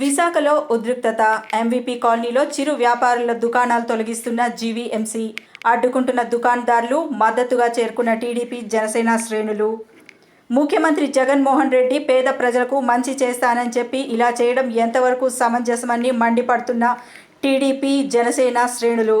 విశాఖలో ఉద్రిక్తత. ఎంవీపీ కాలనీలో చిరు వ్యాపారుల దుకాణాలు తొలగిస్తున్న జీవీఎంసీ అడ్డుకుంటున్న దుకాణదారులు మద్దతుగా చేరుకున్న టీడీపీ జనసేన శ్రేణులు. ముఖ్యమంత్రి జగన్మోహన్ రెడ్డి పేద ప్రజలకు మంచి చేస్తానని చెప్పి ఇలా చేయడం ఎంతవరకు సమంజసమని మండిపడుతున్న టీడీపీ జనసేన శ్రేణులు.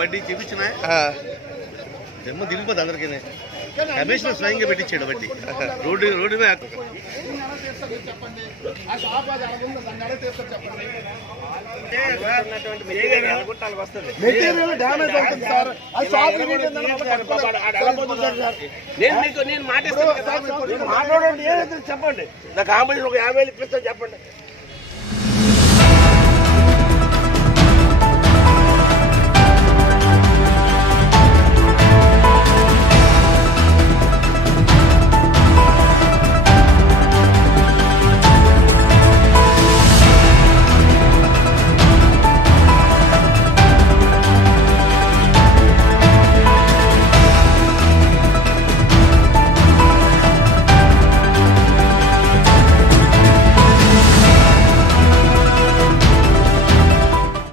బడ్డీ చూపించిన? జన్మ దిగిపోదు అందరికీ కమిషనర్ స్వయంగా పెట్టించాడు బడ్డీ రోడ్డు రోడ్డు మీద. మెటీరియల్ డ్యామేజ్ అవుతుంది సార్. నేను మీకు నేను. మాట్లాడండి ఏదైతే చెప్పండి. నాకు ఆంబులెన్స్ ఒక యాభై వేలు ఇప్పిస్తాను చెప్పండి.